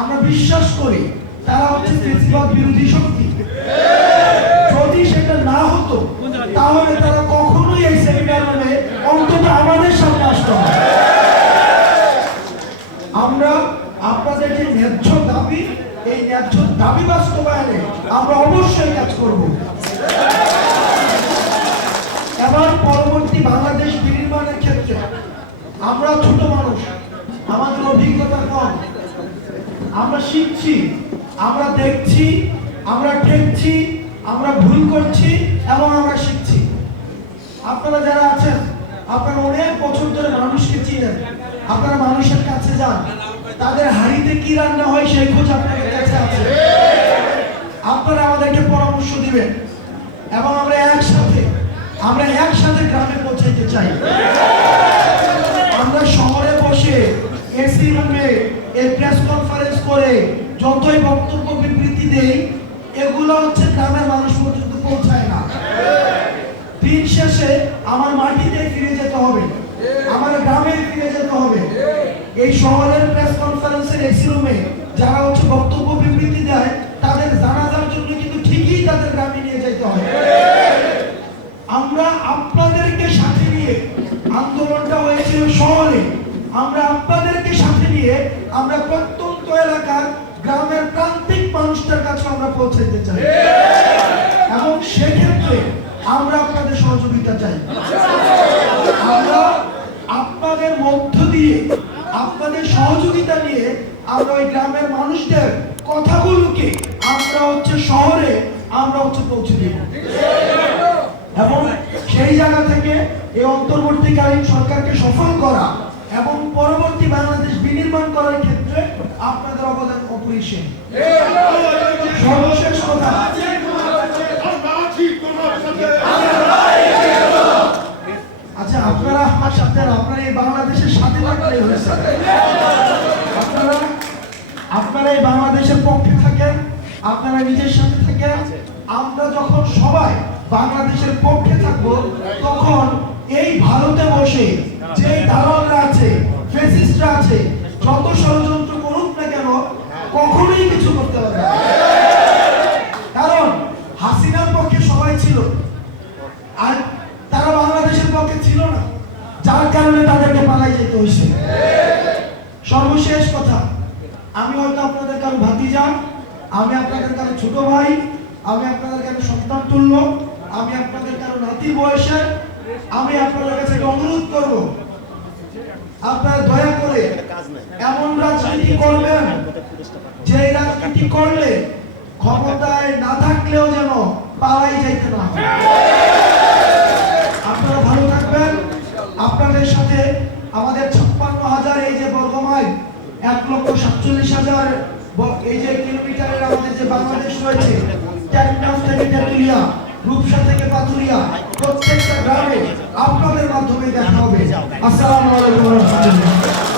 আমরা বিশ্বাস করি তারা হচ্ছে ফেসিবাদ বিরোধী শক্তি। যদি সেটা না হতো, তাহলে তারা কখনোই এই সেমিনার অন্তত আমাদের সামনে আসতো আমরা আপনাদের যে ন্যায্য দাবি, এই ন্যায্য দাবি বাস্তবায়নে আমরা অবশ্যই কাজ করব। এবার পরবর্তী বাংলাদেশ বিনির্মাণের ক্ষেত্রে আমরা ছোট মানুষ, আমাদের অভিজ্ঞতা কম। আমরা শিখছি, আমরা দেখছি, আমরা ঠেকছি, আমরা ভুল করছি এবং আমরা শিখছি। আপনারা যারা আছেন, আপনারা অনেক বছর ধরে মানুষকে চিনেন। আপনারা মানুষের কাছে যান। তাদের হাড়িতে কি রান্না হয় সেই খোঁজ আপনাদের কাছে আছে। আপনারা আমাদেরকে পরামর্শ দিবেন এবং আমরা একসাথে আমরা একসাথে গ্রামে পৌঁছাইতে চাই। এসি রুমে এই প্রেস কনফারেন্স করে যতই বক্তব্য বিবৃতি দেই, এগুলো হচ্ছে গ্রামের মানুষ পর্যন্ত পৌঁছায় না। দিন শেষে আমার মাটিতে ফিরে যেতে হবে, আমার গ্রামে ফিরে যেতে হবে। এই শহরের প্রেস কনফারেন্সের এসি রুমে যারা হচ্ছে বক্তব্য বিবৃতি দেয়, তাদের জানাজার জন্য কিন্তু ঠিকই তাদের গ্রামে নিয়ে যেতে হবে আমরা আপনাদেরকে সাথে নিয়ে আন্দোলনটা হয়েছিল শহরে। আমরা আপনাদেরকে নিয়ে আমরা প্রত্যন্ত এলাকার গ্রামের প্রান্তিক মানুষদের কাছে আমরা পৌঁছাইতে চাই। এবং সেক্ষেত্রে আমরা আপনাদের সহযোগিতা চাই। আমরা আপনাদের মধ্য দিয়ে, আপনাদের সহযোগিতা নিয়ে আমরা ওই গ্রামের মানুষদের কথাগুলোকে আমরা হচ্ছে শহরে আমরা হচ্ছে পৌঁছে দিব। এবং সেই জায়গা থেকে এই অন্তর্বর্তীকালীন সরকারকে সফল করা এবং পরবর্তী বাংলাদেশ বিনির্মাণ করার ক্ষেত্রে আপনাদের অবদান অপরিসীম। সর্বশেষ কথা। আচ্ছা আপনারা আমার সাথে, আপনারা এই বাংলাদেশের সাথে আপনারা আপনারা এই বাংলাদেশের পক্ষে থাকেন, আপনারা নিজের সাথে থাকেন। আমরা যখন সবাই বাংলাদেশের পক্ষে থাকব, তখন এই ভারতে বসে যে দালালরা আছে, ফেসিস্টরা আছে, যত ষড়যন্ত্র করুক না কেন, কখনোই কিছু করতে পারবে। কারণ হাসিনার পক্ষে সবাই ছিল, আর তারা বাংলাদেশের পক্ষে ছিল না, যার কারণে তাদেরকে পালাই যেতে হয়েছে সর্বশেষ কথা, আমি হয়তো আপনাদের কারও ভাতিজা, আমি আপনাদের কারও ছোট ভাই, আমি আপনাদের কারও সন্তান তুল্য, আমি আপনাদের কারও নাতির বয়সের আমি আপনাদের কাছে অনুরোধ করব। আপনারা দয়া করে এমন রাজনীতি করবেন যে রাজনীতি করলে ক্ষমতায় না থাকলেও যেন পালাই যাইতে না আপনারা ভালো থাকবেন। আপনাদের সাথে আমাদের ছাপ্পান্ন হাজার এই যে বর্গমাইল, এক লক্ষ সাতচল্লিশ হাজার এই যে কিলোমিটারের আমাদের যে বাংলাদেশ রয়েছে টেকনাফ থেকে তেতুলিয়া, রূপসা থেকে পাথুরিয়া গ্রামে আপনাদের মাধ্যমে দেখা হবে। আসসালামু আলাইকুম